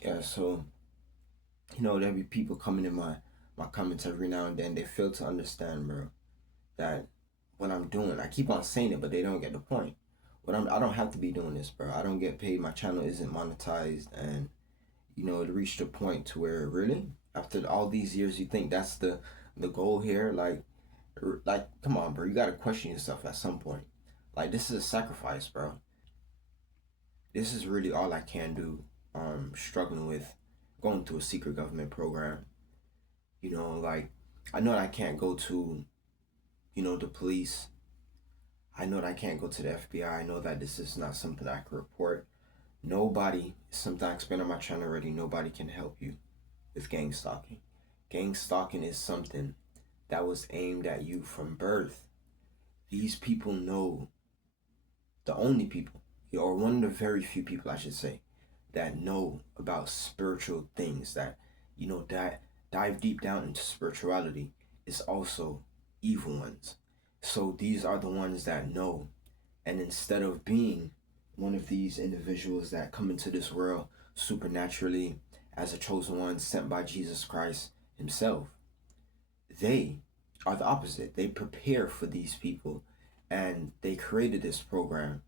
Yeah, so there'll be people coming in my comments every now and then. They fail to understand, bro, that what I'm doing, I keep on saying it, but they don't get the point. I don't have to be doing this, bro. I don't get paid. My channel isn't monetized, and it reached a point to where really, after all these years, you think that's the goal here? Like, come on, bro. You gotta question yourself at some point. Like, this is a sacrifice, bro. This is really all I can do. Struggling with going through a secret government program. Like, I know that I can't go to the police. I know that I can't go to the FBI. I know that this is not something I can report. Nobody, something I explained on my channel already, nobody can help you with gang stalking. Gang stalking is something that was aimed at you from birth. These people know, the only people, or one of the very few people, I should say, that know about spiritual things, that dive deep down into spirituality, is also evil ones. So these are the ones that know. And instead of being one of these individuals that come into this world supernaturally as a chosen one sent by Jesus Christ himself, they are the opposite. They prepare for these people, and they created this program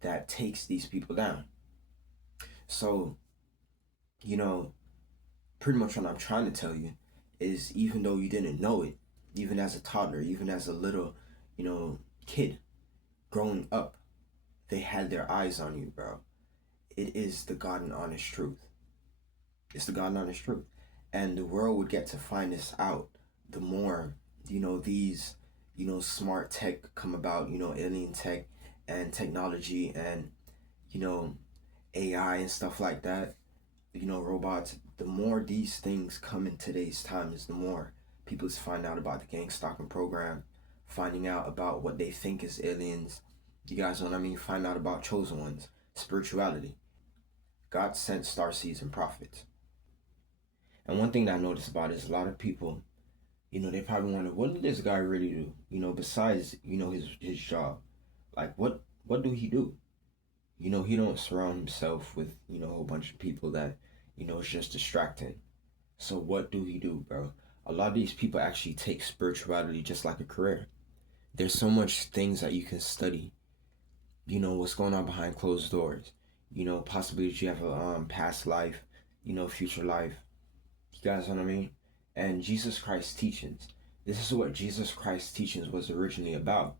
that takes these people down. So, you know, pretty much what I'm trying to tell you is, even though you didn't know it, even as a toddler, even as a little, kid growing up, they had their eyes on you, bro. It is the God and honest truth. It's the God and honest truth. And the world would get to find this out the more, these, smart tech come about, alien tech and technology and, you know, AI and stuff like that, robots. The more these things come in today's time is the more people find out about the gang stalking program, finding out about what they think is aliens. You guys know what I mean? Find out about chosen ones, spirituality. God sent star seeds and prophets. And one thing that I noticed about it is a lot of people, they probably wonder, what did this guy really do? Besides, his job. Like, what do he do? He don't surround himself with, a whole bunch of people that, is just distracting. So what do he do, bro? A lot of these people actually take spirituality just like a career. There's so much things that you can study. What's going on behind closed doors. Possibly that you have a past life, future life. You guys know what I mean? And Jesus Christ's teachings. This is what Jesus Christ's teachings was originally about.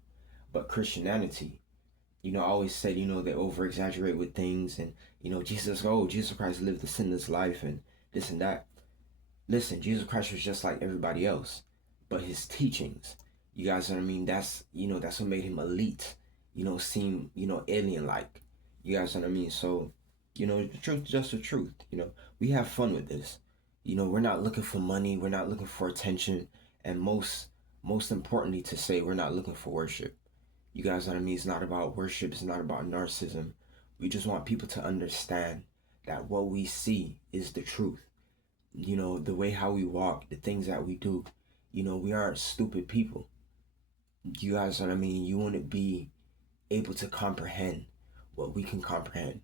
But Christianity, always said, they over exaggerate with things, and Jesus Christ lived the sinless life and this and that. Listen, Jesus Christ was just like everybody else, but his teachings, you guys know what I mean? That's what made him elite. Seem alien like. You guys know what I mean? So, the truth, just the truth. We have fun with this. We're not looking for money. We're not looking for attention, and most importantly, to say, we're not looking for worship. You guys know what I mean? It's not about worship. It's not about narcissism. We just want people to understand that what we see is the truth. The way how we walk, the things that we do. We aren't stupid people. You guys know what I mean? You wouldn't be able to comprehend what we can comprehend.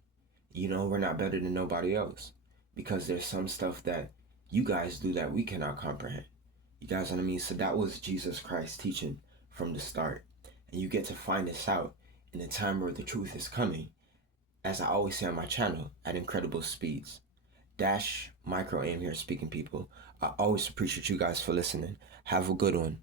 We're not better than nobody else, because there's some stuff that you guys do that we cannot comprehend. You guys know what I mean? So that was Jesus Christ's teaching from the start. And you get to find this out in a time where the truth is coming, as I always say on my channel, at incredible speeds. Dash Micro AM here speaking, people. I always appreciate you guys for listening. Have a good one.